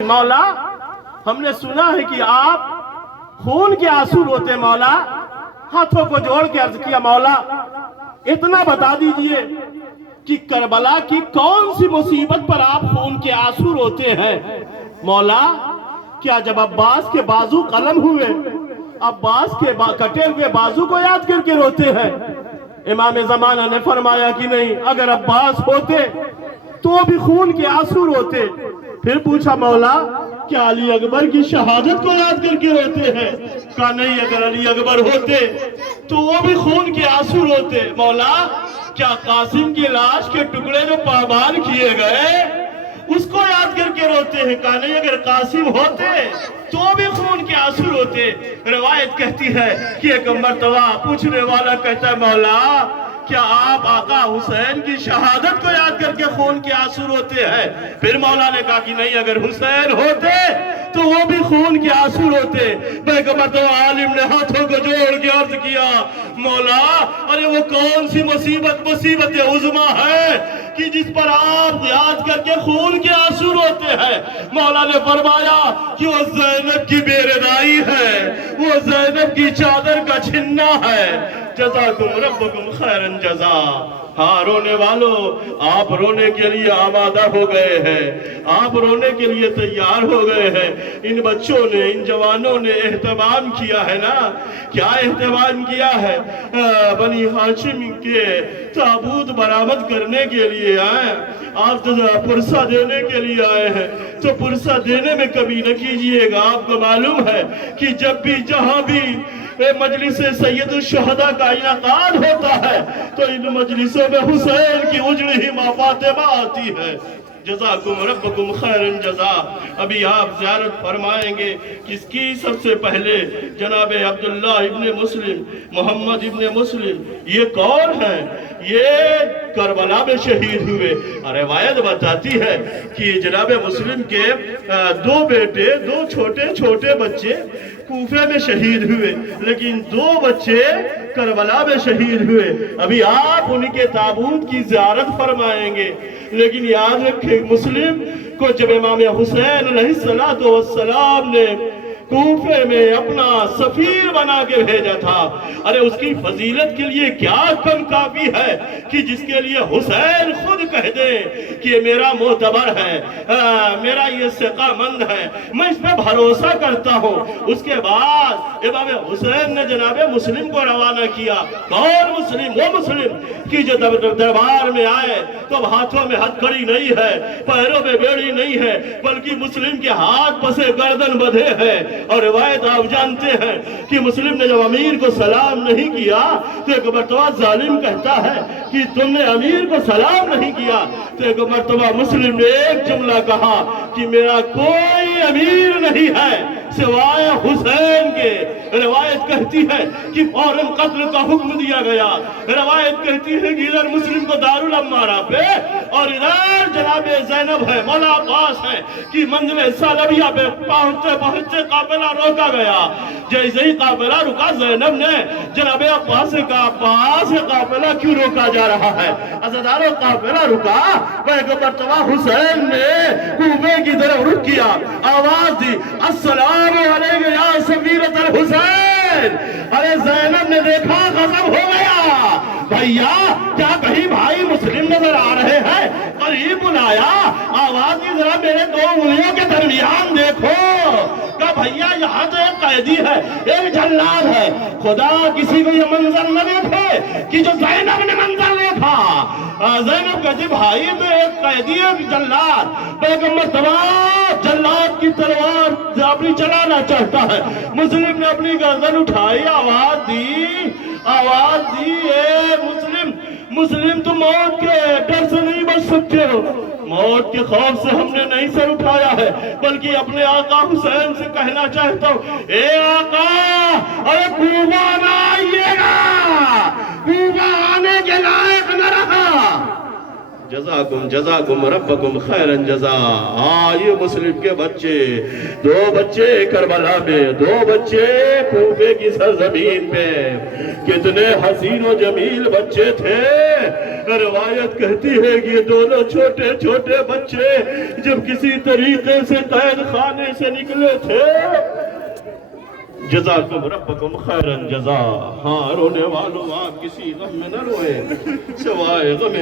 مولا ہم نے سنا ہے کہ آپ خون کے آنسو روتے مولا. ہاتھوں کو جوڑ کے عرض کیا مولا اتنا بتا دیجئے کہ کربلا کی کون سی مصیبت پر آپ خون کے آنسو روتے ہیں. مولا کیا جب عباس کے بازو قلم ہوئے عباس کے کٹے ہوئے بازو کو یاد کر کے روتے ہیں؟ امام زمانہ نے فرمایا کہ نہیں، اگر عباس ہوتے تو بھی خون کے آنسو روتے. پھر پوچھا مولا کیا علی اکبر کی شہادت کو یاد کر کے روتے ہیں؟ کہا نہیں، اگر علی اکبر ہوتے تو وہ بھی خون کے آنسو روتے. مولا کیا قاسم کی لاش کے ٹکڑے جو پامال کیے گئے اس کو یاد کر کے روتے ہیں؟ کہا نہیں، اگر قاسم ہوتے تو بھی خون کے آنسو روتے. روایت کہتی ہے کہ ایک مرتبہ پوچھنے والا کہتا ہے مولا کیا آپ آقا حسین کی شہادت کو یاد کر کے خون کے آنسو روتے ہیں؟ پھر مولا نے کہا کہ نہیں، اگر حسین ہوتے تو وہ بھی خون کے آنسو روتے. ایک مرتبہ عالم نے ہاتھوں کو جوڑ کے عرض کیا مولا ارے وہ کون سی مصیبت عظما ہے کہ جس پر آپ یاد کر کے خون کے آنسو روتے ہیں؟ مولا نے فرمایا کہ وہ زینب کی بے رضائی ہے، وہ زینب کی چادر کا چھننا ہے. جزاکم ربکم خیرن جزا. ہاں رونے والوں، آپ رونے کے لیے آمادہ ہو گئے ہیں، آپ رونے کے لیے تیار ہو گئے ہیں. ان بچوں نے، ان جوانوں نے اہتمام کیا ہے نا. کیا اہتمام کیا ہے؟ بنی ہاشم کے تابوت برآمد کرنے کے لیے آئے. آپ تو پرسہ دینے کے لیے آئے ہیں تو پرسہ دینے میں کبھی نہ کیجئے گا. آپ کو معلوم ہے کہ جب بھی جہاں بھی مجلس سید الشہداء کا انعقاد ہوتا ہے تو ان مجلسوں میں حسین کی اجڑی ہی ماں فاطمہ آتی ہے. جزاکم ربکم خیرن جزا. ابھی آپ زیارت فرمائیں گے کس کی؟ سب سے پہلے جناب عبداللہ ابن مسلم، محمد ابن مسلم. یہ کون ہیں؟ یہ کربلا میں شہید ہوئے. روایت بتاتی ہے کہ جناب مسلم کے دو بیٹے، دو چھوٹے چھوٹے بچے کوفے میں شہید ہوئے، لیکن دو بچے کربلا میں شہید ہوئے. ابھی آپ ان کے تابوت کی زیارت فرمائیں گے، لیکن یاد رکھیں مسلم کو جب امام حسین علیہ السلام نے کوفے میں اپنا سفیر بنا کے بھیجا تھا، ارے اس کی فضیلت کے لیے کیا کم کافی ہے کہ جس کے لیے حسین خود کہہ دے کہ میرا معتبر ہے، میرا یہ ثقہ مند ہے، میں اس پہ بھروسہ کرتا ہوں. اس کے بعد امام حسین نے جناب مسلم کو روانہ کیا. کون مسلم؟ وہ مسلم کہ جو دربار میں آئے تو ہاتھوں میں ہتھکڑی نہیں ہے، پیروں میں بیڑی نہیں ہے، بلکہ مسلم کے ہاتھ پسے گردن بدھے ہیں. اور روایت آپ جانتے ہیں کہ مسلم نے جب امیر کو سلام نہیں کیا تو ایک مرتبہ ظالم کہتا ہے کہ تم نے امیر کو سلام نہیں کیا. تو ایک مرتبہ مسلم نے ایک جملہ کہا کہ میرا کوئی امیر نہیں ہے سوائے حسین کے. روایت کہتی ہے کہ فوراً قتل کا حکم دیا گیا. روایت کہتی ہے کہ ادھر مسلم کو دارالعمارہ پہ اور ادھر جناب زینب ہے، مولا عباس ہے کہ منزل سالبیہ پہ پہنچتے قافلہ روکا گیا. جیسے ہی قافلہ رکا زینب نے جناب عباس سے کہا عباس یہ قافلہ کیوں روکا جا رہا ہے؟ عزیزانو قافلہ رکا. ایک مرتبہ حسین نے کوفے کی طرف رخ کیا، آواز دی السلام علیکم یا سفیرۃ الحسین. ارے زینب نے دیکھا غضب ہو گیا. بھیا کیا کہیں بھائی مسلم نظر آ رہے ہیں؟ قریب بلایا، آواز دی ذرا میرے دو انگلیوں کے درمیان دیکھو. کہا بھیا یہاں تو ایک قیدی ہے، ایک جلاد ہے. خدا کسی کو یہ منظر نہ دیکھے کہ جو زینب نے منظر دیکھا. زینب کہتی بھائی تو ایک قیدی ہے، ایک جلاد. پیغمبر تمام جلاد کی تلوار اپنی چلانا چاہتا ہے. مسلم نے اپنی گردن اٹھائی، آواز دی اے مسلم تم موت کے ڈر سے نہیں بچ سکتے ہو. موت کے خوف سے ہم نے نہیں سر اٹھایا ہے، بلکہ اپنے آقا حسین سے کہنا چاہتا ہوں اے آقا ارے کوفہ نہ آئیے گا، کوفہ آنے کے لائق نہ رہا. جزاکم جزاکم ربکم خیرن جزا۔ یہ مسلم کے بچے، دو بچے کربلا میں، دو بچے کوفے کی سرزمین پہ، کتنے حسین و جمیل بچے تھے۔ روایت کہتی ہے کہ یہ دونوں چھوٹے چھوٹے بچے جب کسی طریقے سے قید خانے سے نکلے تھے، جزاکم ربکم خیرن جزا۔ ہاں رونے والوں آپ کسی غم میں نہ روئیں سوائے غم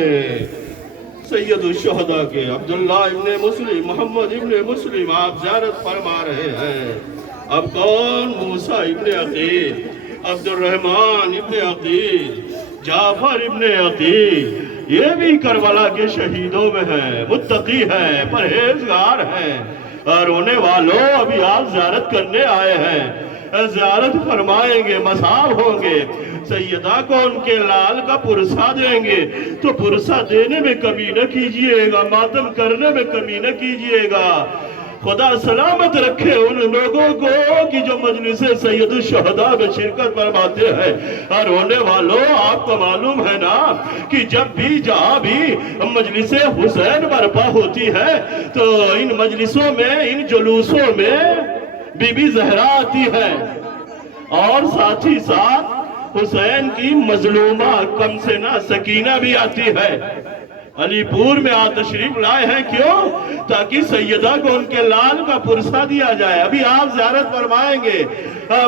سید الشہداء کے عبداللہ ابن مسلم، محمد ابن مسلم آپ زیارت فرما رہے ہیں۔ اب کون؟ موسیٰ ابن عقیل، عبد الرحمن ابن عقیل، جعفر ابن عقیل، یہ بھی کربلا کے شہیدوں میں ہیں، متقی ہیں، پرہیزگار ہیں۔ رونے والوں ابھی آپ زیارت کرنے آئے ہیں، زیارت فرمائیں گے، مصاب ہوں گے، سیدہ کو ان کے لال کا پرسہ دیں گے تو پرسہ دینے میں کمی نہ کیجئے گا، ماتم کرنے میں کمی نہ کیجئے گا۔ خدا سلامت رکھے ان لوگوں کو کہ جو مجلس سید الشہداء میں شرکت فرماتے ہیں۔ اور ہونے والوں آپ کو معلوم ہے نا کہ جب بھی جہاں بھی مجلس حسین برپا ہوتی ہے تو ان مجلسوں میں، ان جلوسوں میں بی بی زہرا آتی ہے اور ساتھ ہی ساتھ حسین کی مظلومہ کمسنہ سکینہ بھی آتی ہے۔ علی پور میں تشریف لائے ہیں، کیوں؟ تاکہ سیدہ کو ان کے لال کا پرسہ دیا جائے۔ ابھی آپ زیارت فرمائیں گے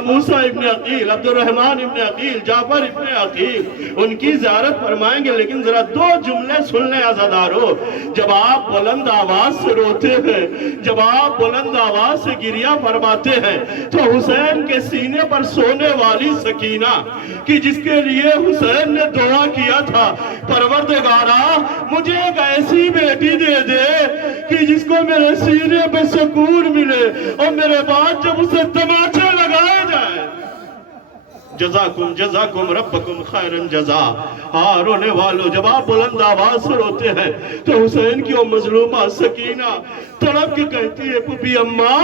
موسیٰ ابن عقیل، عبد الرحمن ابن عقیل، جعفر ابن عقیل، ان کی زیارت فرمائیں گے، لیکن ذرا دو جملے سن لیں عزادارو۔ جب آپ بلند آواز سے روتے ہیں، جب آپ بلند آواز سے گریہ فرماتے ہیں تو حسین کے سینے پر سونے والی سکینہ کہ جس کے لیے حسین نے دعا کیا تھا، پروردگارا مجھے ایک ایسی بیٹی دے دے کہ جس کو میرے سینے پہ سکون ملے اور میرے بعد جب اسے تماچے لگائے جائے۔ جزاکم جزاکم ربکم خیرن جزا۔ ہاں رونے والوں جب آپ بلند آواز سے روتے ہیں تو حسین کی وہ مظلومہ سکینہ تڑپ کے کہتی ہے، پھوپھی اماں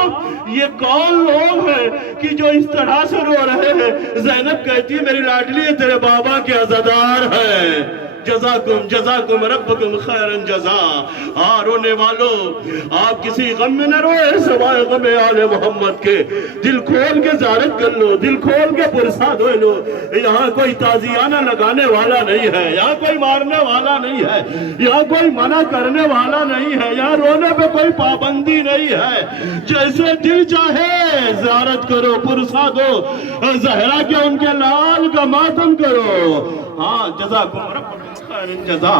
یہ کون لوگ ہیں کہ جو اس طرح سے رو رہے ہیں؟ زینب کہتی ہے میری لاڈلی یہ تیرے بابا کے عزادار ہیں۔ جزاکم جزاکم ربکم خیرن جزا۔ رونے والوں آپ کسی غم میں نہ روئے سوائے غم آل محمد کے۔ دل کھول کے زیارت کر لو، دل کھول کے پرسہ دھو لو۔ یہاں کوئی تعزیانہ لگانے والا نہیں ہے، یہاں کوئی مارنے والا نہیں ہے، یہاں کوئی منع کرنے والا نہیں ہے، یہاں رونے پہ کوئی پابندی نہیں ہے۔ جیسے دل چاہے زیارت کرو، پرسہ دو، زہرا کے ان کے لال کا ماتم کرو۔ ہاں جزاکم ربکم خیرن جزا۔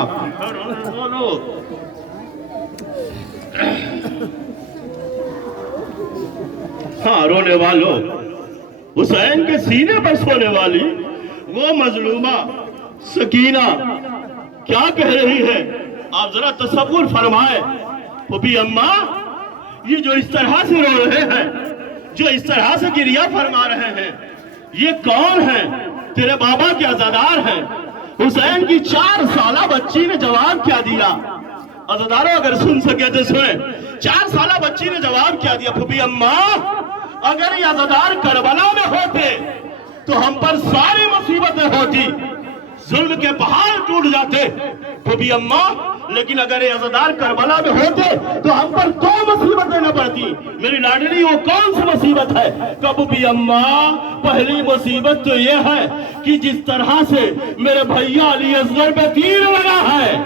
ہاں رونے والوں حسین کے سینے پر سونے والی وہ مظلومہ سکینہ کیا کہہ رہی ہے؟ آپ ذرا تصور فرمائے۔ پھوپھی اماں یہ جو اس طرح سے رو رہے ہیں، جو اس طرح سے گریہ فرما رہے ہیں، یہ کون ہیں؟ تیرے بابا کے عزادار ہیں۔ حسین کی 4 سالہ بچی نے جواب کیا دیا؟ عزاداروں اگر سن سکے تو سنیں۔ 4 سالہ بچی نے جواب کیا دیا؟ پھوپھی اماں اگر یہ عزادار کربلا میں ہوتے تو ہم پر ساری مصیبتیں ہوتی، ظلم کے پہاڑ ٹوٹ جاتے۔ پھوپھی اماں لیکن اگر یہ عزادار کربلا میں ہوتے تو ہم پر 2 مصیبتیں نہ پڑتی۔ میری لاڈلی وہ کون سی مصیبت ہے؟ پھوپھی اماں پہلی مصیبت تو یہ ہے کہ جس طرح سے میرے بھیا علی اصغر پہ تیر لگا ہے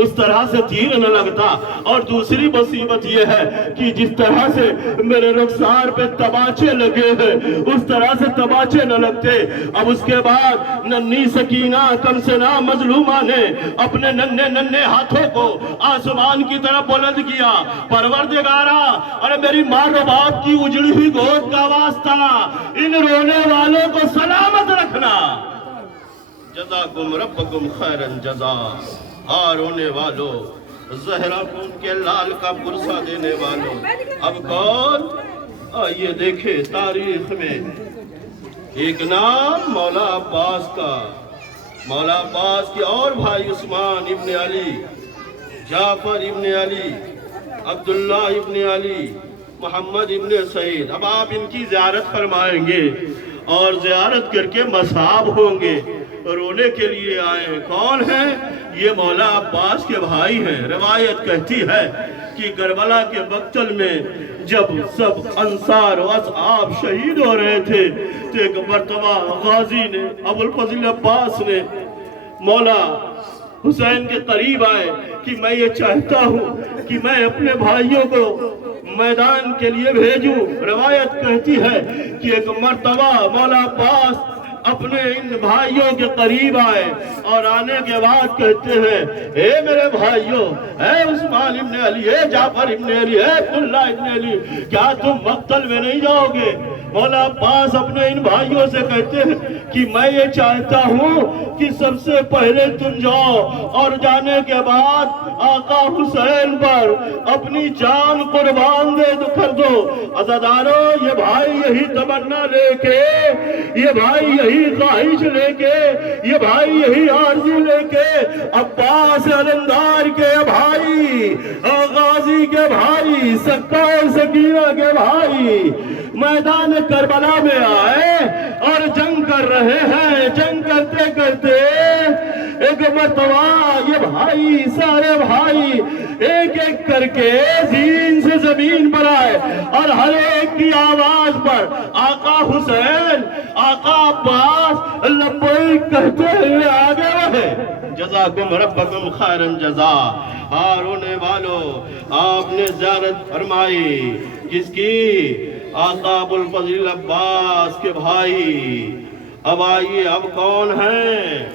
اس طرح سے تیر نہ لگتا، اور دوسری مصیبت یہ ہے کہ جس طرح سے میرے رخسار پہ تماچے لگے ہیں اس طرح سے تماچے نہ لگتے۔ اب اس کے بعد ننھی سکینہ کمسنہ مظلومہ نے اپنے ننھے ننھے ہاتھوں کو آسمان کی طرف بلند کیا، پروردگارا اور میری ماں و باپ کی اجڑی ہوئی گود کا واسطہ ان رونے والوں کو سلامت رکھنا۔ جزاکم ربکم خیرن جزا۔ رونے والوں زہرا کو ان کے لال کا پرسہ دینے والوں اب کون؟ آئیے دیکھیں تاریخ میں ایک نام مولا عباس کا، مولا عباس کے اور بھائی عثمان ابن علی، جعفر ابن علی، عبداللہ ابن علی، محمد ابن سعید۔ اب آپ ان کی زیارت فرمائیں گے اور زیارت کر کے مصاب ہوں گے۔ رونے کے لیے آئے ہیں۔ کون ہیں؟ یہ مولا عباس کے بھائی ہیں۔ روایت کہتی ہے کہ کربلا کے مقتل میں جب سب انصار و اصحاب شہید ہو رہے تھے تو ایک مرتبہ غازی نے، ابو الفضل عباس نے مولا حسین کے قریب آئے کہ میں یہ چاہتا ہوں کہ میں اپنے بھائیوں کو میدان کے لیے بھیجوں۔ روایت کہتی ہے کہ ایک مرتبہ مولا عباس اپنے ان بھائیوں کے قریب آئے اور آنے کے بعد کہتے ہیں، اے میرے بھائیوں، اے عثمان ابن علی، اے جعفر ابن علی، اے عبداللہ ابن علی، کیا تم مقتل میں نہیں جاؤ گے؟ مولا عباس اپنے ان بھائیوں سے کہتے ہیں کہ میں یہ چاہتا ہوں کہ سب سے پہلے تم جاؤ اور جانے کے بعد آقا حسین پر اپنی جان قربان کر دو۔ عزادارو، یہ بھائی یہی تمنا لے کے، یہ بھائی یہی خواہش لے کے، یہ بھائی یہی آرزو لے کے عباس علمدار کے بھائی، غازی کے بھائی، سکار سکینہ کے بھائی میدان کربلا میں آئے اور جنگ کر رہے ہیں۔ جنگ کرتے کرتے ایک مرتبہ یہ بھائی، سارے بھائی ایک ایک کر کے زین سے زمین پر آئے اور ہر ایک کی آواز پر آقا حسین، آقا عباس لبیک کہتے ہوئے آگے بڑھے۔ جزاکم ربکم خیرن جزا۔ رونے والو، آپ نے زیارت فرمائی کس کی؟ آقا ابو الفضل عباس کے بھائی۔ اب آئیے، اب کون ہیں؟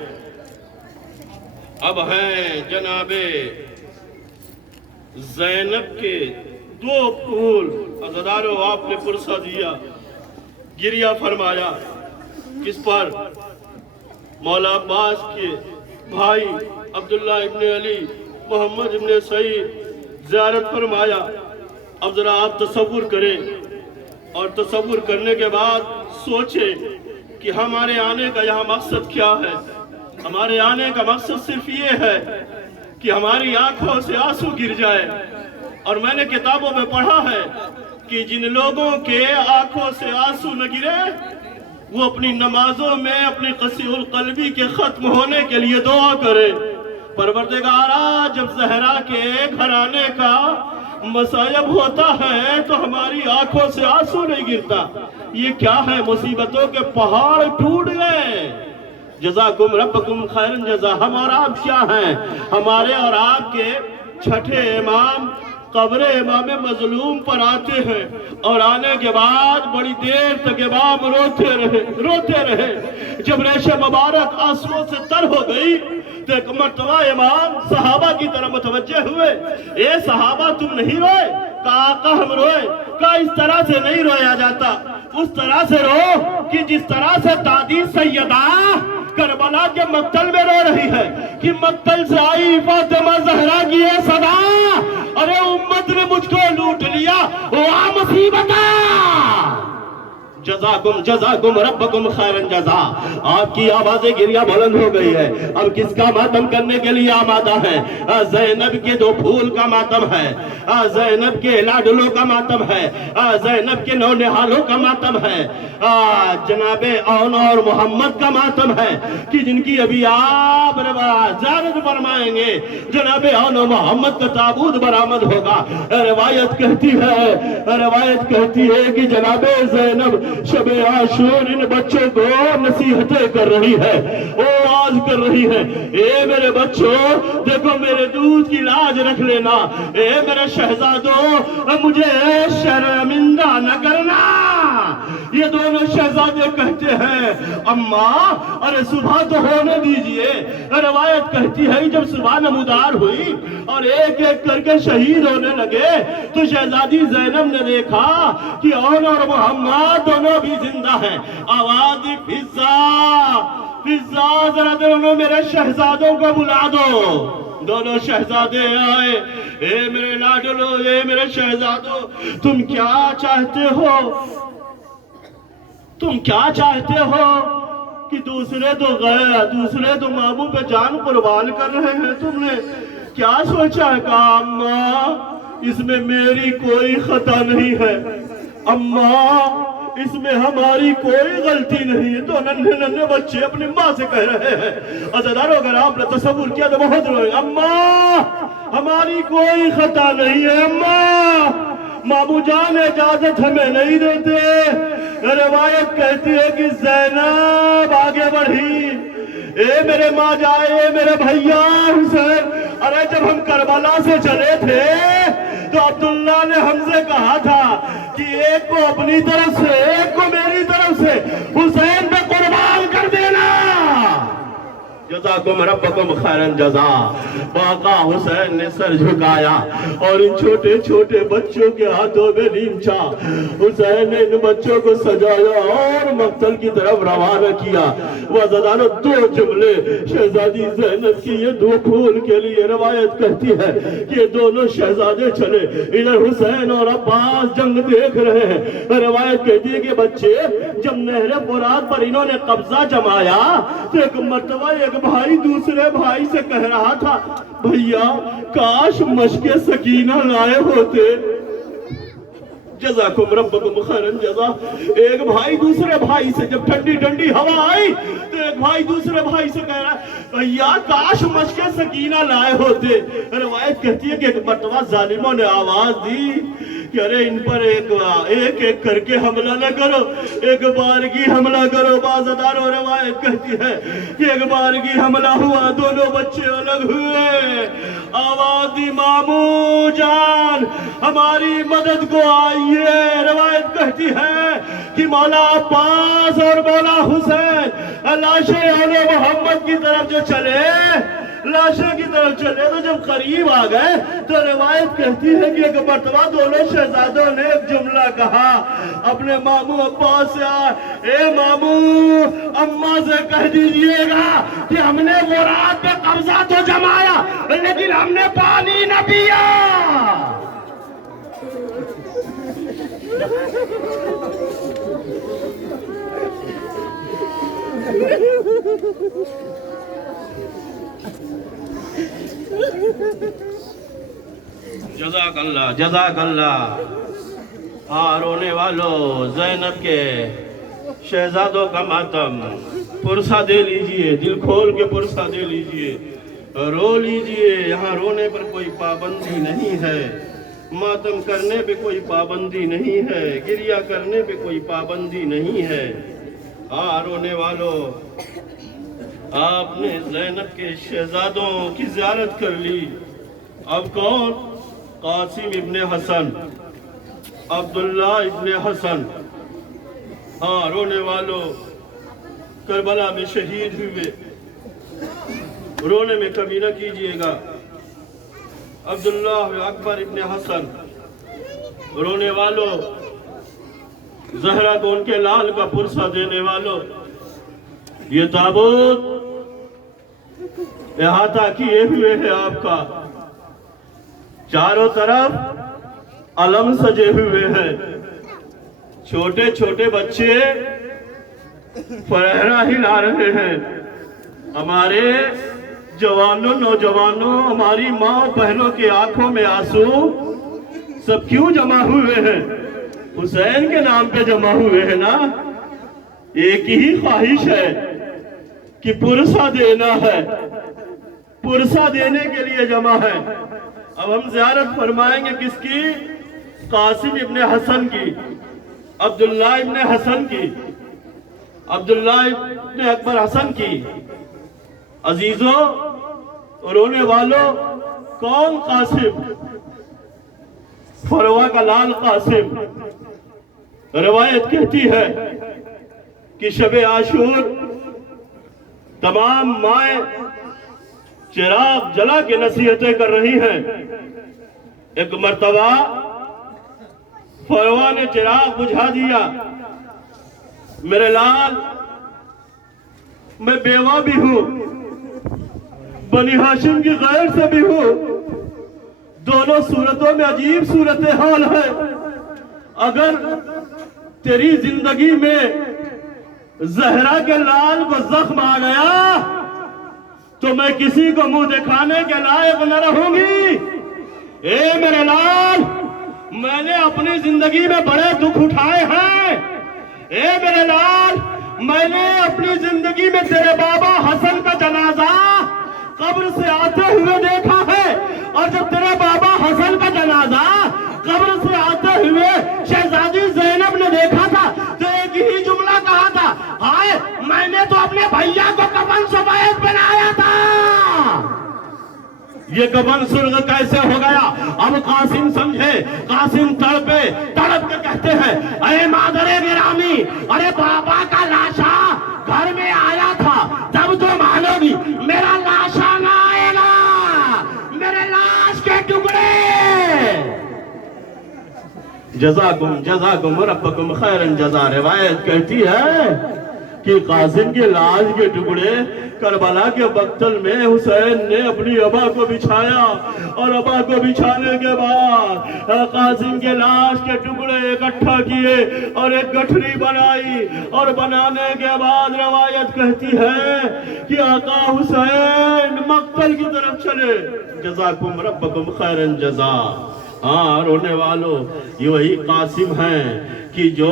اب ہیں جناب زینب کے دو پھول۔ عزادارو، آپ نے پرسہ دیا، گریہ فرمایا کس پر؟ مولا عباس کے بھائی عبداللہ ابن علی، محمد ابن سعید زیارت فرمایا۔ اب ذرا آپ تصور کریں اور تصور کرنے کے بعد سوچیں کہ ہمارے آنے کا یہاں مقصد کیا ہے۔ ہمارے آنے کا مقصد صرف یہ ہے کہ ہماری آنکھوں سے آنسو گر جائے۔ اور میں نے کتابوں میں پڑھا ہے کہ جن لوگوں کے آنکھوں سے آنسو نہ گرے وہ اپنی نمازوں میں اپنی قصیح القلبی کے ختم ہونے کے لیے دعا کرے، پروردگارا جب زہرا کے گھرانے کا مصائب ہوتا ہے تو ہماری آنکھوں سے آنسو نہیں گرتا۔ یہ کیا ہے؟ مصیبتوں کے پہاڑ ٹوٹ گئے۔ جزاکم ربکم خیرن جزا۔ ہم اور آپ کیا ہیں؟ ہمارے اور آپ کے چھٹے امام قبر امام مظلوم پر آتے ہیں اور آنے کے بعد بڑی دیر تک امام روتے رہے۔ جب ریش مبارک آنسوؤں سے تر ہو گئی تو ایک مرتبہ امام صحابہ کی طرف متوجہ ہوئے، اے صحابہ تم نہیں روئے؟ کہا آقا ہم روئے۔ کہا اس طرح سے نہیں رویا جاتا، اس طرح سے رو کہ جس طرح سے دادی سیدہ کربلا کے مقتل میں رو رہی ہے کہ مقتل سے آئی فاطمہ زہرا کی یہ صدا، ارے امت نے مجھ کو لوٹ لیا، وہ مصیبتہ۔ جزاکم ربکم خیرن جزا۔ آپ کی آوازیں گریہ بلند ہو گئی ہے۔ اب کس کا ماتم کرنے کے لیے آمادہ ہے؟ زینب کے دو پھول کا ماتم ہے، زینب کے لاڈلوں کا ماتم ہے، زینب کے نونہالوں کا ماتم ہے، جناب اون اور محمد کا ماتم ہے کہ جن کی ابھی آپ زیارت فرمائیں گے۔ جناب اون و محمد کا تابوت برآمد ہوگا۔ روایت کہتی ہے کہ جناب زینب شب عاشور ان بچوں کو نصیحتیں کر رہی ہے، آواز کر رہی ہے، اے میرے بچوں دیکھو میرے دودھ کی لاج رکھ لینا، اے میرے شہزادوں مجھے شرمندہ نہ کرنا۔ یہ دونوں شہزادے کہتے ہیں اماں ارے صبح تو ہونے دیجئے۔ روایت کہتی ہے جب صبح نمودار ہوئی اور ایک ایک کر کے شہید ہونے لگے تو شہزادی زینب نے دیکھا کہ اون اور محمد دونوں بھی زندہ ہیں۔ آواز فضا ذرا دونوں میرے شہزادوں کو بلا دو۔ دونوں شہزادے آئے، اے میرے لاڈلو، اے میرے شہزادوں تم کیا چاہتے ہو؟ تم کیا چاہتے ہو کہ دوسرے تو ماموں پہ جان قربان کر رہے ہیں، تم نے کیا سوچا؟ کہا اماں اس میں میری کوئی خطا نہیں ہے، اماں اس میں ہماری کوئی غلطی نہیں ہے. تو ننھے ننھے بچے اپنی ماں سے کہہ رہے ہیں. عزیزانو اگر آپ نے تصور کیا تو بہت روئے. اماں ہماری کوئی خطا نہیں ہے. اماں مامو جان اجازت ہمیں نہیں دیتے. روایت کہتی ہے کہ زینب آگے بڑھی. اے میرے ماں جائے, اے میرے بھیا حسین, ارے جب ہم کربلا سے چلے تھے تو عبداللہ نے ہم سے کہا تھا کہ ایک کو اپنی طرف سے ایک کو میری طرف سے حسین پہ قربان کر دینا. جزاکم ربکم خیرن جزا. آقا حسین نے سر جھکایا اور ان چھوٹے چھوٹے بچوں کے ہاتھوں میں نیمچا. حسین نے ان بچوں کو سجایا اور مقتل کی طرف روانہ کیا. وزدانو دو جملے شہزادی زینب کی یہ دو پھول کے لیے روایت کہتی ہے کہ یہ دونوں شہزادے چلے, ادھر حسین اور عباس جنگ دیکھ رہے ہیں. روایت کہتی ہے کہ بچے جب نہر فرات پر انہوں نے قبضہ جمایا تو ایک مرتبہ ایک بھائی دوسرے بھائی سے کہہ رہا تھا, بھیا کاش مشق سکینہ لائے ہوتے. جزاکم ربکم خیرن جزا. ایک بھائی دوسرے بھائی سے جب ٹھنڈی ٹھنڈی ہوا آئی تو ایک بھائی دوسرے بھائی سے کہہ رہا ہے, بھیا کاش مشق سکینہ لائے ہوتے. روایت کہتی ہے کہ ایک مرتبہ ظالموں نے آواز دی کہ ارے ان پر ایک ایک کر کے حملہ نہ کرو, ایک بارگی حملہ کرو. بازدارو روایت کہتی ہے کہ ایک بارگی حملہ ہوا, دونوں بچے الگ ہوئے. آواز دی مامو جان ہماری مدد کو آئیے. روایت کہتی ہے کہ مولا عباس اور مولا حسین لاشیں اہل محمد کی طرف جو چلے, لاشیں کی طرف چلے تو جب قریب آ گئے تو روایت کہتی ہے کہ ایک مرتبہ دونوں شہزادوں نے ایک جملہ کہا اپنے مامو عباس سے, اے مامو اماں سے کہہ دیجئے گا کہ ہم نے فرات پہ قبضہ تو جمایا لیکن ہم نے پانی نہ پیا. جزاک اللہ جزاک اللہ. ہاں رونے والوں, زینب کے شہزادوں کا ماتم پرسہ دے لیجئے, دل کھول کے پرسہ دے لیجئے, رو لیجئے. یہاں رونے پر کوئی پابندی نہیں ہے, ماتم کرنے پہ کوئی پابندی نہیں ہے, گریہ کرنے پہ کوئی پابندی نہیں ہے. ہاں رونے والوں, آپ نے زینب کے شہزادوں کی زیارت کر لی. اب کون؟ قاسم ابن حسن, عبداللہ ابن حسن. ہاں رونے والوں, کربلا میں شہید ہوئے, رونے میں کمی نہ کیجئے گا. عبداللہ اکبر ابن حسن. رونے والوں, زہرا کو ان کے لال کا پرسہ دینے والوں, یہ تابوت احاطہ کیے ہوئے ہے آپ کا, چاروں طرف علم سجے ہوئے ہیں. چھوٹے چھوٹے بچے فرحرہ ہلا رہے ہیں. ہمارے جوانوں نوجوانوں, ہماری ماں بہنوں کے آنکھوں میں آنسو سب کیوں جمع ہوئے ہیں؟ حسین کے نام پہ جمع ہوئے ہیں نا. ایک ہی خواہش ہے کہ پرسہ دینا ہے, پرسہ دینے کے لیے جمع ہے. اب ہم زیارت فرمائیں گے کس کی؟ قاسم ابن حسن کی, عبداللہ ابن حسن کی, عبداللہ ابن اکبر حسن کی. عزیزوں رونے والوں, کون قاسم؟ فروا کا لال قاسم. روایت کہتی ہے کہ شب عاشور تمام مائیں چراغ جلا کے نصیحتیں کر رہی ہیں. ایک مرتبہ فروا نے چراغ بجھا دیا, میرے لال میں بیوہ بھی ہوں, بنی ہاشم کی غیر سے بھی ہوں, دونوں صورتوں میں عجیب صورتحال ہے. اگر تیری زندگی میں زہرا کے لال کو زخم آ گیا تو میں کسی کو منہ دکھانے کے لائق نہ رہوں گی. اے میرے لال, میں نے اپنی زندگی میں بڑے دکھ اٹھائے ہیں, اے میرے لال، میں نے اپنی زندگی میں تیرے بابا حسن کا جنازہ قبر سے آتے ہوئے دیکھا ہے، اور جب تیرے بابا حسن کا جنازہ قبر سے آتے ہوئے شہزادی زینب نے دیکھا تھا تو ایک ہی جملہ کہا تھا، ہائے میں نے تو اپنے بھیا کو کفن سفید بنایا تھا۔ یہ کفن سرخ کیسے ہو گیا؟ اب قاسم سمجھے، قاسم تڑپے، تڑپ کے کہتے ہیں، اے مادر گرامی، ارے بابا کا لاشا گھر میں آیا تھا، تب تو مانو گی، میرا لاشا نہ آئے گا، میرے لاش کے ٹکڑے۔ جزاکم ربکم خیرن جزا۔ روایت کہتی ہے کہ قاسم کے لاش کے ٹکڑے کربلا کے مقتل میں حسین نے اپنی ابا کو بچھایا، اور ابا کو بچھانے کے بعد قاسم کے لاش کے ٹکڑے اکٹھا کیے اور ایک گٹھری بنائی، اور بنانے کے بعد روایت کہتی ہے کہ آقا حسین مقتل کی طرف چلے۔ جزاکم ربکم خیرن جزا۔ ہاں رونے والوں، یہ وہی قاسم ہیں کہ جو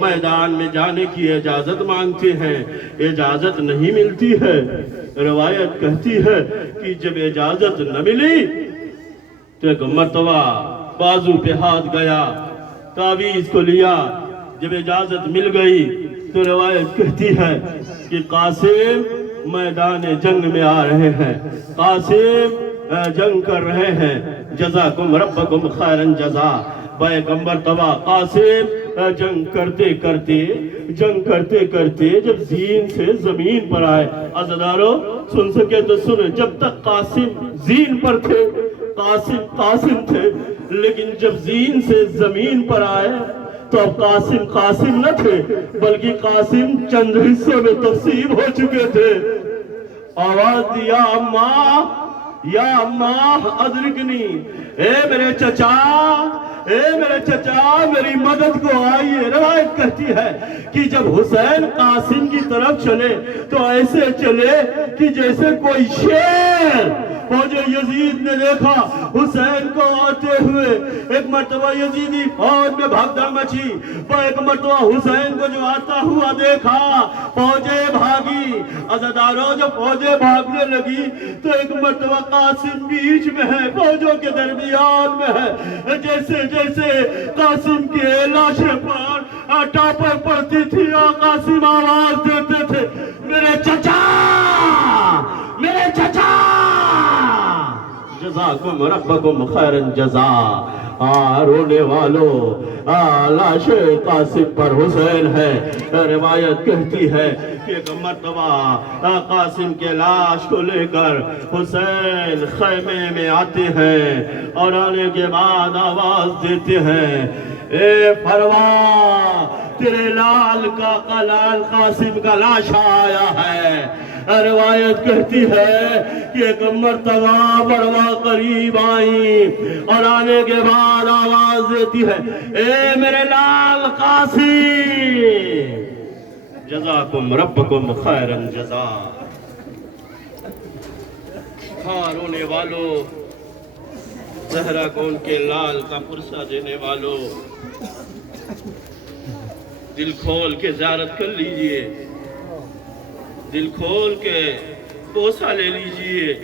میدان میں جانے کی اجازت مانگتے ہیں، اجازت نہیں ملتی ہے۔ روایت کہتی ہے کہ جب اجازت نہ ملی تو ایک مرتبہ بازو پہ ہاتھ گیا، تعویذ کو لیا، جب اجازت مل گئی تو روایت کہتی ہے کہ قاسم میدان جنگ میں آ رہے ہیں، قاسم جنگ کر رہے ہیں۔ جزاکم ربکم خیرن جزا۔ پیغمبر تبا قاسم جنگ کرتے کرتے جب زین سے زمین پر آئے، عزادارو سن سکے تو سن، جب تک قاسم زین پر تھے قاسم تھے، لیکن جب زین سے زمین پر آئے تو اب قاسم نہ تھے، بلکہ قاسم چند حصوں میں تقسیم ہو چکے تھے۔ آواز دیا، یا اماں ادرکنی، اے میرے چچا میری مدد کو آئیے۔ روایت کہتی ہے کہ جب حسین قاسم کی طرف چلے تو ایسے چلے کہ جیسے کوئی شیر۔ فوج یزید نے دیکھا حسین کو آتے ہوئے، ایک مرتبہ یزیدی فوج میں بھگدڑ مچی، وہ ایک مرتبہ حسین کو جو آتا ہوا دیکھا، فوجیں بھاگی۔ عزاداروں جب فوجیں بھاگنے لگی تو ایک مرتبہ قاسم بیچ میں ہے، فوجوں کے درمیان میں ہے۔ جیسے جیسے قاسم کے لاشے پر ٹاپر پڑتی تھی، قاسم آواز دیتے تھے، میرے چچا، میرے چچا۔ جزاکم ربکم خیرن جزا۔ رونے والوں، لاش قاسم پر حسین ہے۔ روایت کہتی ہے کہ ایک مرتبہ قاسم کے لاش کو لے کر حسین خیمے میں آتے ہیں، اور آنے کے بعد آواز دیتے ہیں، اے فروا، تیرے لال کا لال قاسم کا لاشا آیا ہے۔ روایت کہتی ہے کہ ایک مرتبہ فروا قریب آئی، اور آنے کے بعد آواز دیتی ہے، اے میرے لال قاسم، جزاکم ربکم خیرن جزا۔ رونے والوں، زہرا کو ان کے لال کا پرسہ دینے والوں، دل کھول کے زیارت کر لیجئے، دل کھول کے بوسہ لے لیجئے۔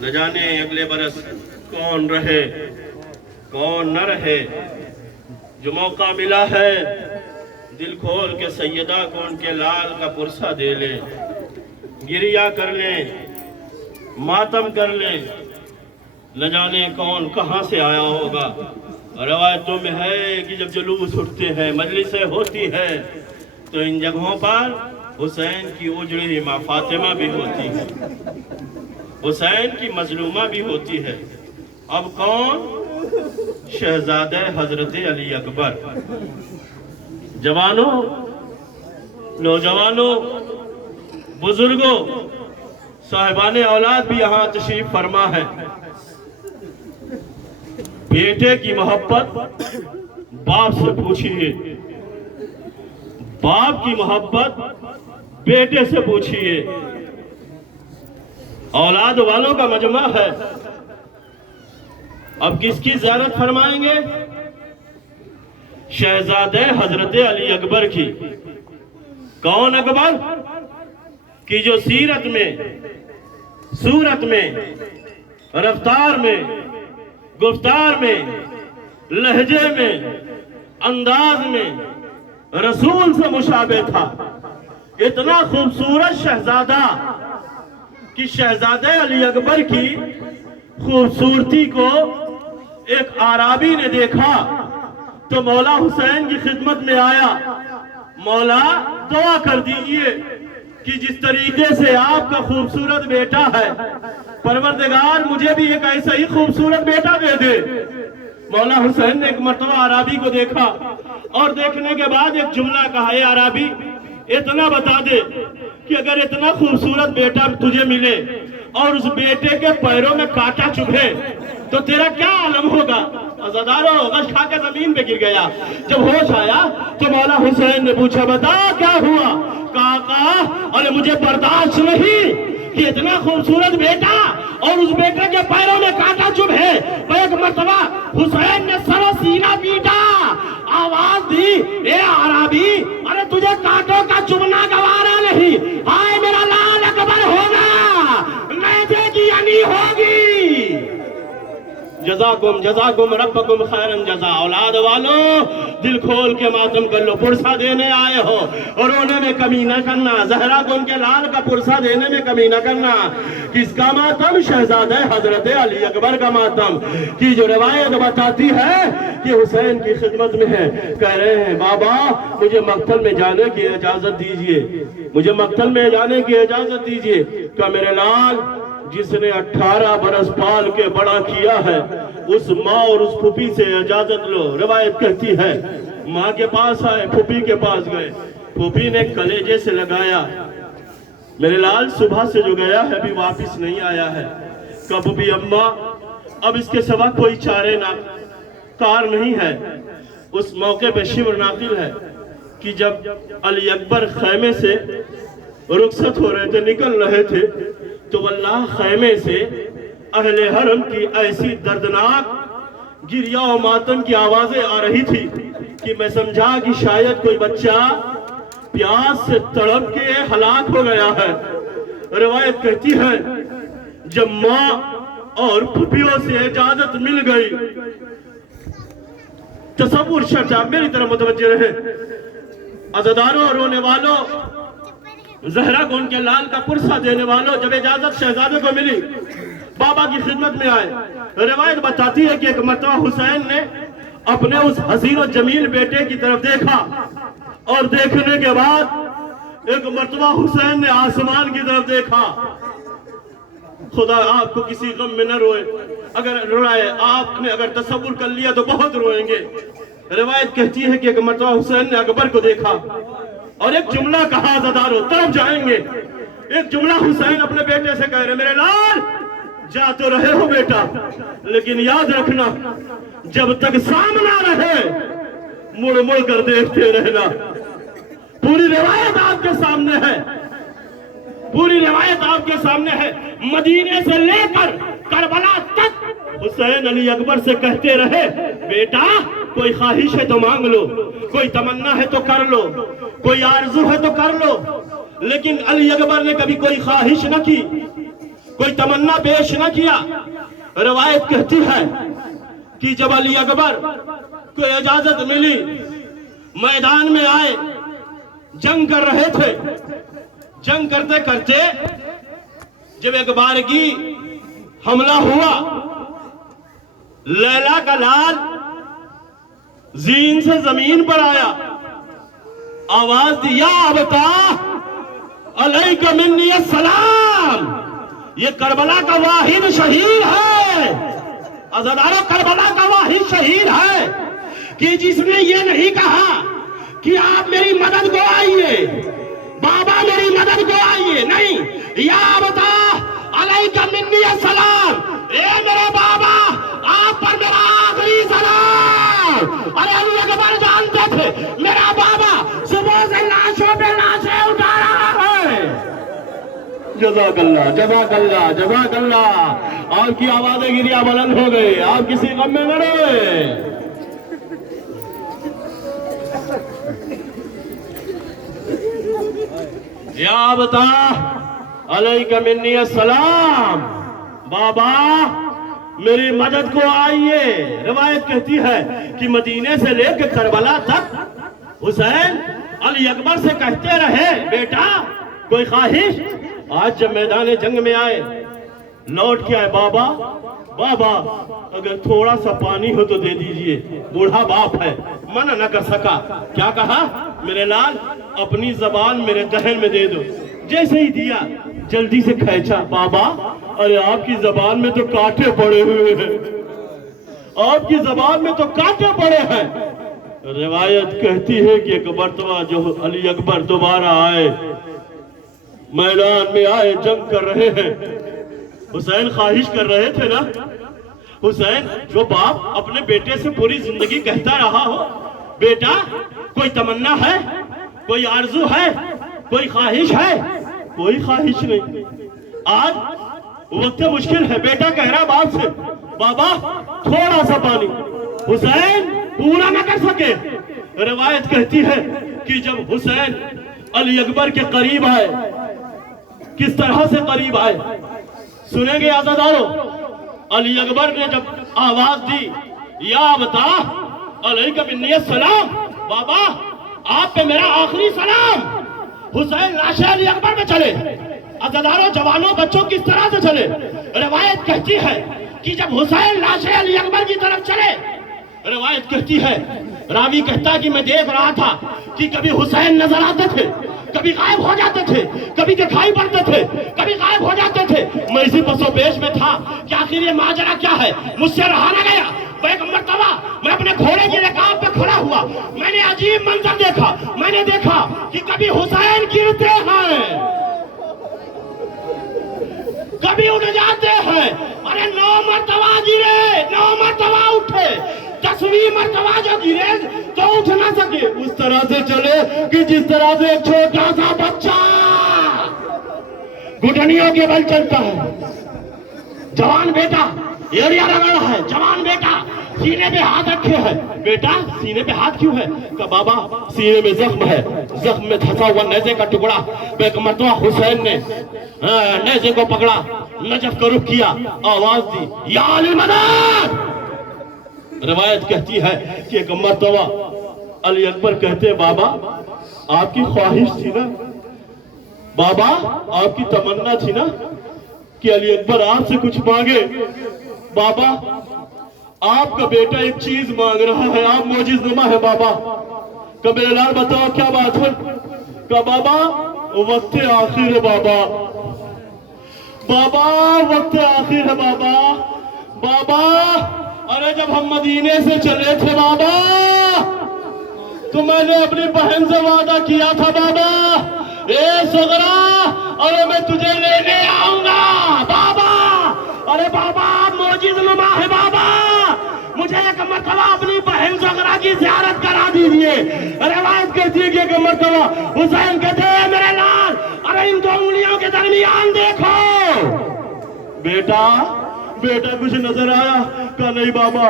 نہ جانے اگلے برس کون رہے کون نہ رہے، جو موقع ملا ہے دل کھول کے سیدہ کو ان کے لال کا پرسہ دے لیں، گریہ کر لیں، ماتم کر لیں۔ نہ جانے کون کہاں سے آیا ہوگا۔ روایتوں میں ہے کہ جب جلوس اٹھتے ہیں، مجلسیں ہوتی ہے، تو ان جگہوں پر حسین کی اجڑی ماں فاطمہ بھی ہوتی ہے، حسین کی مظلومہ بھی ہوتی ہے۔ اب کون؟ شہزادہ حضرت علی اکبر۔ جوانوں، نوجوانوں، بزرگوں، صاحبان اولاد بھی یہاں تشریف فرما ہے۔ بیٹے کی محبت باپ سے پوچھئے، باپ کی محبت بیٹے سے پوچھئے۔ اولاد والوں کا مجمع ہے۔ اب کس کی زیارت فرمائیں گے؟ شہزادے حضرت علی اکبر کی. کون اکبر؟ کہ جو سیرت میں، صورت میں، رفتار میں، گفتار میں، لہجے میں، انداز میں رسول سے مشابہ تھا. اتنا خوبصورت شہزادہ کہ شہزادے علی اکبر کی خوبصورتی کو ایک عربی نے دیکھا تو مولا حسین کی خدمت میں آیا. مولا دعا کر دیجئے کہ جس طریقے سے آپ کا خوبصورت بیٹا ہے، پروردگار مجھے بھی ایک ایسا ہی خوبصورت بیٹا دے دے. مولا حسین نے ایک مرتبہ عربی کو دیکھا اور دیکھنے کے بعد ایک جملہ کہا، اے عربی اتنا بتا دے کہ اگر اتنا خوبصورت بیٹا تجھے ملے اور اس بیٹے کے پیروں میں کانٹا چبھے تو تیرا کیا عالم ہوگا؟ عزادارو غش کھا کے زمین پہ گر گیا. جب ہوش آیا تو مولا حسین نے پوچھا بتا کیا ہوا؟ کہا ارے مجھے برداشت نہیں کہ اتنا خوبصورت بیٹا اور اس بیٹے کے پیروں میں کانٹا چبھے. ایک مرتبہ حسین نے سر و سینہ پیٹا، آواز دی، اے عربی ارے تجھے کانٹوں کا چبھنا گوارا نہیں، ہائے میرا لال اکبر ہوگا، میدے کی انی ہوگی. جزاکم ربکم خیرن جزا. اولاد والو دل کھول کے ماتم کر لو. پرسہ دینے آئے ہو اور رونے میں کمی نہ کرنا. زہرا کو ان کے لال کا پرسہ دینے میں کمی نہ کرنا. کس کا ماتم؟ شہزادہ حضرت علی اکبر کا ماتم کی جو روایت بتاتی ہے کہ حسین کی خدمت میں ہے. کہہ رہے ہیں بابا مجھے مقتل میں جانے کی اجازت دیجئے، مجھے مقتل میں جانے کی اجازت دیجئے. کہ میرے لال جس نے 18 برس پال کے بڑا کیا ہے اس ماں اور اس پھوپھی سے اجازت لو. روایت کہتی ہے ماں کے پاس آئے، پھوپھی کے پاس گئے، پھوپھی نے کلیجے سے لگایا، میرے لال صبح سے جو گیا ہے ابھی واپس نہیں آیا ہے. کب بھی اماں اب اس کے سوا کوئی چارے نہ کار نہیں ہے. اس موقع پہ شمر ناقل ہے کہ جب علی اکبر خیمے سے رخصت ہو رہے تھے، نکل رہے تھے، تو واللہ خیمے سے اہل حرم کی ایسی دردناک گریہ و ماتم کی آوازیں آ رہی تھی کہ میں سمجھا کہ شاید کوئی بچہ پیاس سے تڑپ کے ہلاک ہو گیا ہے. روایت کہتی ہے جب ماں اور پھوپھیوں سے اجازت مل گئی، تصور شرط آپ میری طرف متوجہ رہے عزاداروں، رونے والوں، زہرا کو ان کے لال کا پرسہ دینے والوں، جب اجازت شہزادے کو ملی بابا کی خدمت میں آئے. روایت بتاتی ہے کہ ایک مرتبہ حسین نے اپنے اس حسین و جمیل بیٹے کی طرف دیکھا اور دیکھنے کے بعد ایک مرتبہ حسین نے آسمان کی طرف دیکھا. خدا آپ کو کسی غم میں نہ روئے، اگر روئے آپ نے اگر تصور کر لیا تو بہت روئیں گے. روایت کہتی ہے کہ ایک مرتبہ حسین نے اکبر کو دیکھا اور ایک جملہ کہا، عزادارو طرف جائیں گے، ایک جملہ حسین اپنے بیٹے سے کہہ رہے میرے لال جا تو رہے ہو بیٹا لیکن یاد رکھنا جب تک سامنا رہے مڑ مڑ کر دیکھتے رہنا. پوری روایت آپ کے سامنے ہے، پوری روایت آپ کے سامنے ہے. مدینے سے لے کر کربلا تک حسین علی اکبر سے کہتے رہے بیٹا کوئی خواہش ہے تو مانگ لو، کوئی تمنا ہے تو کر لو، کوئی آرزو ہے تو کر لو. لیکن علی اکبر نے کبھی کوئی خواہش نہ کی، کوئی تمنا پیش نہ کیا. روایت کہتی ہے کہ جب علی اکبر کو اجازت ملی میدان میں آئے، جنگ کر رہے تھے. جنگ کرتے کرتے جب ایک بارگی حملہ ہوا، لیلا کا لال زین سے زمین پر آیا، آواز دی یا ابتا علیکہ منی السلام. یہ کربلا کا واحد شہید ہے، عزادارو کربلا کا واحد شہید ہے کہ جس نے یہ نہیں کہا کہ آپ میری مدد کو آئیے، بابا میری مدد کو آئیے، نہیں، یا ابتا علیکہ منی السلام، اے میرے بابا آپ پر میرا آخری سلام. ارے علی اکبر جانتے تھے میرا بابا صبح سے لاشوں پہ لاشیں اٹھا رہا ہے. جزاک اللہ، جزاک اللہ، جزاک اللہ. آپ کی آوازیں گریہ بلند ہو گئی، آپ کسی غم میں نہ رہے. یا بتا علیکہ منی السلام، بابا میری مدد کو آئیے۔ روایت کہتی ہے کہ مدینے سے لے کے کربلا تک حسین علی اکبر سے کہتے رہے بیٹا کوئی خواہش؟ آج جب میدان جنگ میں آئے لوٹ کے آئے، بابا بابا اگر تھوڑا سا پانی ہو تو دے دیجئے، بوڑھا باپ ہے منع نہ کر سکا۔ کیا کہا؟ میرے لال اپنی زبان میرے دہن میں دے دو۔ جیسے ہی دیا جلدی سے کھینچا، بابا ارے آپ کی زبان میں تو کانٹے پڑے ہوئے ہیں، آپ کی زبان میں تو کانٹے پڑے ہیں۔ روایت کہتی ہے کہ ایک مرتبہ جو علی اکبر دوبارہ آئے، میدان میں آئے، جنگ کر رہے ہیں، حسین خواہش کر رہے تھے نا، حسین جو باپ اپنے بیٹے سے پوری زندگی کہتا رہا ہو بیٹا کوئی تمنا ہے، کوئی آرزو ہے، کوئی خواہش ہے؟ کوئی خواہش نہیں۔ آج وقت مشکل ہے، بیٹا کہہ رہا باپ سے بابا تھوڑا سا پانی، حسین پورا نہ کر سکے۔ روایت کہتی ہے کہ جب حسین علی اکبر کے قریب آئے، کس طرح سے قریب آئے سنیں گے عزیزانو۔ علی اکبر نے جب آواز دی یا بتا علیکہ منی السلام، بابا آپ پہ میرا آخری سلام۔ حسین لاش علی اکبر میں چلے، عزیزانو جوانوں بچوں کس طرح سے چلے؟ روایت کہتی ہے کہ جب حسین لاش علی اکبر کی طرف چلے، روایت کہتی ہے راوی کہتا کہ میں دیکھ رہا تھا کہ کبھی حسین نظر آتے تھے، کبھی غائب ہو جاتے تھے، کبھی دکھائی پڑتے تھے، کبھی غائب ہو جاتے تھے۔ میں اسی پس و پیش میں تھا کہ آخر یہ ماجرا کیا ہے، مجھ سے رہا نہ گیا۔ ایک مرتبہ میں اپنے گھوڑے کی رکاب پہ کھڑا ہوا، میں نے عجیب منظر دیکھا، میں نے دیکھا کہ کبھی حسین گرتے ہیں، کبھی اٹھ جاتے ہیں۔ ارے 9 مرتبہ گرے، 9 مرتبہ اٹھے، 10ویں مرتبہ جو گرے تو اٹھ نہ سکے۔ اس طرح سے چلے کہ جس طرح سے ایک چھوٹا سا بچہ گھٹنیوں کے بل چلتا ہے۔ جوان بیٹا ایریا رگڑا ہے، جوان بیٹا سینے پہ ہاتھ رکھے ہے۔ بیٹا سینے پہ ہاتھ کیوں ہے؟ کہ بابا سینے میں زخم ہے، زخم میں دھسا ہوا نیزے کا ٹکڑا۔ ایک مرتبہ حسین نے نیزے کو پکڑا، نجف کا رخ کیا، آواز دی یا علی مدد۔ روایت کہتی ہے کہ ایک مرتبہ علی اکبر کہتے بابا آپ کی خواہش تھی نا، بابا آپ کی تمنا تھی نا کہ علی اکبر آپ سے کچھ مانگے۔ بابا آپ کا بیٹا ایک چیز مانگ رہا ہے، آپ معجز نما ہے بابا۔ کہ میرے لال بتاؤ کیا بات ہے؟ کہ بابا وقت آخر ہے بابا، بابا وقت آخر ہے بابا، بابا ارے جب ہم مدینے سے چلے تھے بابا تو میں نے اپنی بہن سے وعدہ کیا تھا بابا اے صغرا ارے میں تجھے لینے آؤں گا بابا۔ ارے بابا معجز نما ہے بابا، مجھے ایک مرتبہ اپنی بہن صغرا کی زیارت کرا دیجئے۔ روایت کہتی ہے کہ ایک مرتبہ حسین کہتے ہیں میرے لال ارے ان 2 انگلیوں کے درمیان دیکھو۔ بیٹا بیٹا کچھ نظر آیا؟ کہا نہیں بابا۔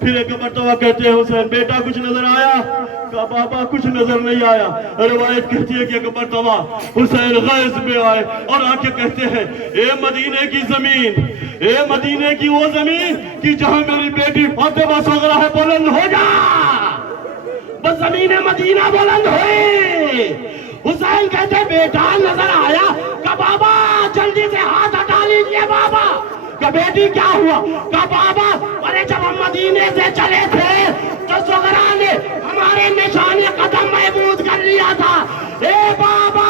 پھر ایک مرتبہ کہتے ہیں حسین بیٹا کچھ نظر آیا؟ کہا بابا کچھ نظر نہیں آیا۔ روایت کہتی ہے کہ ایک مرتبہ حسین غیظ میں آئے اور آ کے کہتے ہیں اے مدینے کی زمین، اے مدینے کی وہ زمین کہ جہاں میری بیٹی فاطمہ صغرا ہے بلند ہو جا۔ بس زمین مدینہ بلند ہوئی۔ حسین کہتے بیٹا نظر آیا؟ کہ بابا جلدی سے ہاتھ ہٹا لیجئے بابا۔ کہ بیٹی کیا ہوا؟ کہ بابا ارے جب ہم مدینے سے چلے تھے تو صغرا نے ہمارے نشان قدم محفوظ کر لیا تھا۔ اے بابا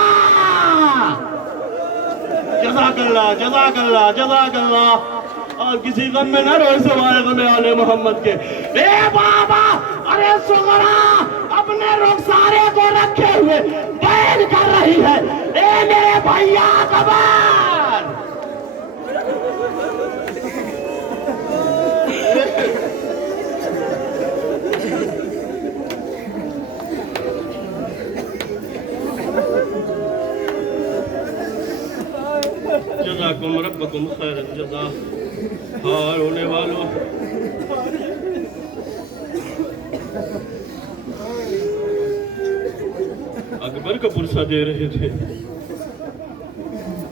جزاک اللہ جزاک اللہ جزاک اللہ۔ اور کسی غم میں نہ روئے سوائے غم آل محمد کے۔ اے بابا ارے صغرا اپنے رخسارے کو رکھے ہوئے بیان کر رہی ہے اے میرے بھائیا کبار۔ جزاکم ربکم خیر الجزا۔ ہار ہونے والوں اکبر کا پرسہ دے رہے تھے۔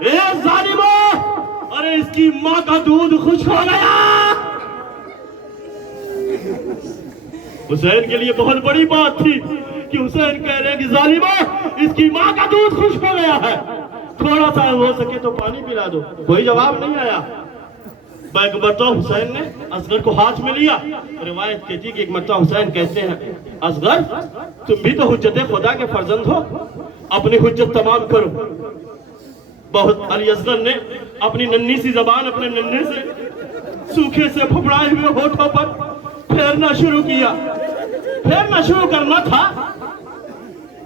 اے ظالموں، ارے اس کی ماں کا دودھ خشک ہو گیا۔ حسین کے لیے بہت بڑی بات تھی کہ حسین کہہ رہے ہیں کہ ظالموں، اس کی ماں کا دودھ خشک ہو گیا ہے، تھوڑا سا ہو سکے تو پانی پلا دو۔ کوئی جواب نہیں آیا۔ ایک مرتبہ حسین نے اصغر کو ہاتھ میں لیا۔ روایت کہتی کہ ایک مرتبہ حسین کہتے ہیں اصغر تم بھی تو حجت خدا کے فرزند ہو، اپنی حجت تمام کرو۔ بہت علی اصغر نے اپنی ننھی سی زبان اپنے ننھے سے سوکھے سے پھپڑائے ہوئے ہونٹوں پر پھیرنا شروع کیا۔ پھیرنا شروع کرنا تھا،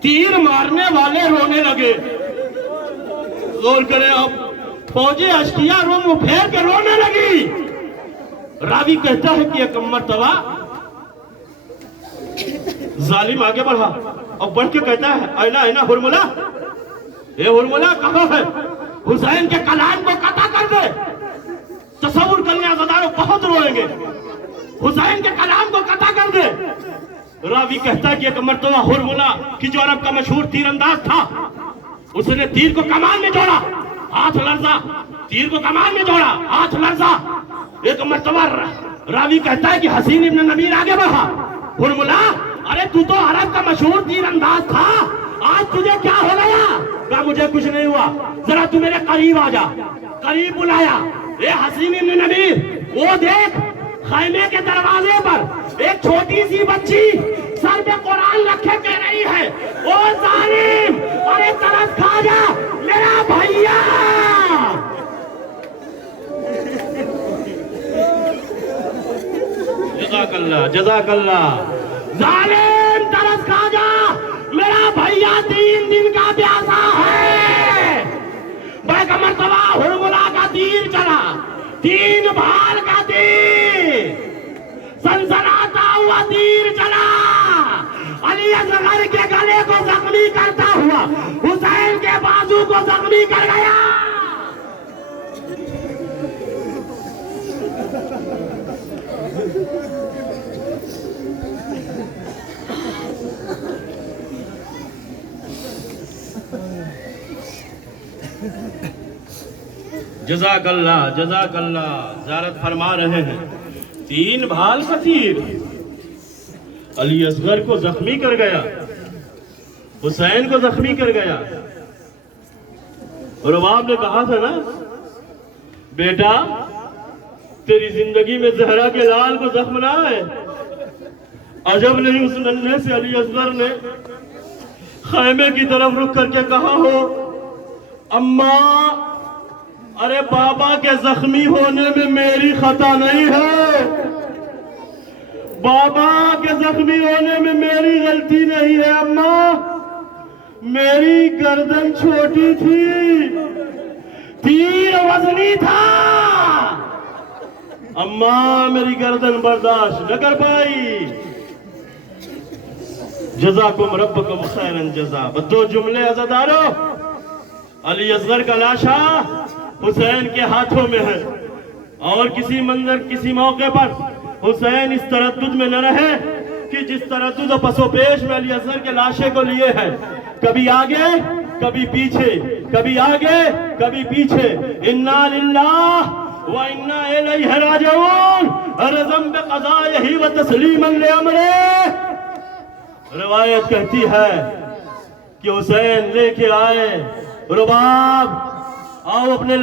تیر مارنے والے رونے لگے۔ غور کریں آپ، فوجیں اشکیا رو پھیر کے رونے لگی۔ راوی کہتا ہے کہ ایک مرتبہ ظالم آگے بڑھا اور بڑھ کے کہتا ہے اینا اینا ہرملہ، اے ہرملہ کہاں ہے؟ حسین کے کلام کو قطع کر دے۔ تصور کرنے عزاداروں بہت روئیں گے۔ حسین کے کلام کو قطع کر دے۔ راوی کہتا ہے کہ ایک مرتبہ ہرملہ کی جو عرب کا مشہور تیر انداز تھا، اس نے تیر کو کمان میں جوڑا، ہاتھ لرزا، تیر کو کمان میں جوڑا، ہاتھ لرزا۔ ایک مرتبہ راوی کہتا ہے کہ حسین ابن نمیر آگے بڑھا، ہرملہ ارے تو تو عرب کا مشہور تیر انداز تھا، آج تجھے کیا ہو گیا؟ کہا مجھے کچھ نہیں ہوا، ذرا تو میرے قریب آ جا۔ قریب بلایا، اے حسین ابن نمیر وہ دیکھ خیمے کے دروازے پر ایک چھوٹی سی بچی سر پہ قرآن رکھے کہہ رہی ہے او ظالم ارے ترس کھا جا میرا بھائیا۔ جزاک اللہ جزاک اللہ۔ ظالم ترس کھا جا میرا بھائیا 3 دن کا پیاسا ہے۔ بیک مرتبہ ہرملہ کا تیر چلا، 3 بھال کا تیر، سنسناتا ہوا تیر چلا، علی اصغر کے گلے کو زخمی کرتا ہوا حسین کے بازو کو زخمی کر گیا۔ جزاک اللہ جزاک اللہ۔ زیارت فرما رہے ہیں 3 بھال کا تیر علی اصغر کو زخمی کر گیا، حسین کو زخمی کر گیا۔ اور امام نے کہا تھا نا بیٹا تیری زندگی میں زہرا کے لال کو زخم نہ آئے۔ عجب نہیں اس ننھے سے علی اصغر نے خیمے کی طرف رک کر کے کہا ہو اماں ارے بابا کے زخمی ہونے میں میری خطا نہیں ہے، بابا کے زخمی ہونے میں میری غلطی نہیں ہے، اماں میری گردن چھوٹی تھی، تیر وزنی تھا، اماں میری گردن برداشت نہ کر پائی۔ جزاکم ربکم خیرا جزا۔ 2 جملے عزادارو، علی اصغر کا لاشا حسین کے ہاتھوں میں ہے، اور کسی منظر کسی موقع پر حسین اس تردد میں نہ رہے کہ جس تردد و پس و پیش میں علی اصغر کے لاشے کو لیے ہے، کبھی آگے کبھی پیچھے، کبھی آگے کبھی پیچھے۔ انا للہ و انا الیہ راجعون، رضم بقضائہ و تسلیما لامرہ۔ روایت کہتی ہے کہ حسین لے کے آئے رباب، آؤ اپنے